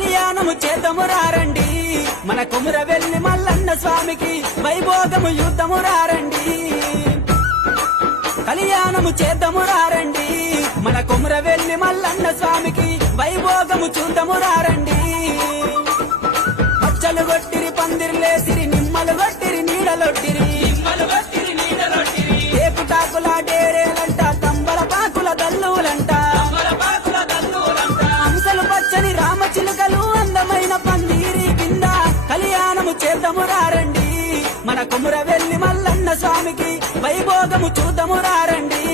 కళ్యాణము చేద్దాము రారండి మన కొమురవెల్లి మల్లన్న స్వామికి వైభోగము యుద్ధము రారండి కళ్యాణము చేద్దాము రారండి మన కొమురవెల్లి మల్లన్న స్వామికి వైభోగము చూద్దాము రారండి పచ్చలు కొట్టిరి పందిర్లేసిరి నిమ్మలు కొట్టిరి నీడలొట్టిరి ఏపుటాకుల డేరేలంట తంబల పాకుల దల్లులంట అంశలు పచ్చని రామచిలుకలు అందమైన పందిరి కింద కళ్యాణము చేద్దాము రారండి మన కొమురవెల్లి మల్లన్న స్వామికి వైభోగము చూద్దాము రారండి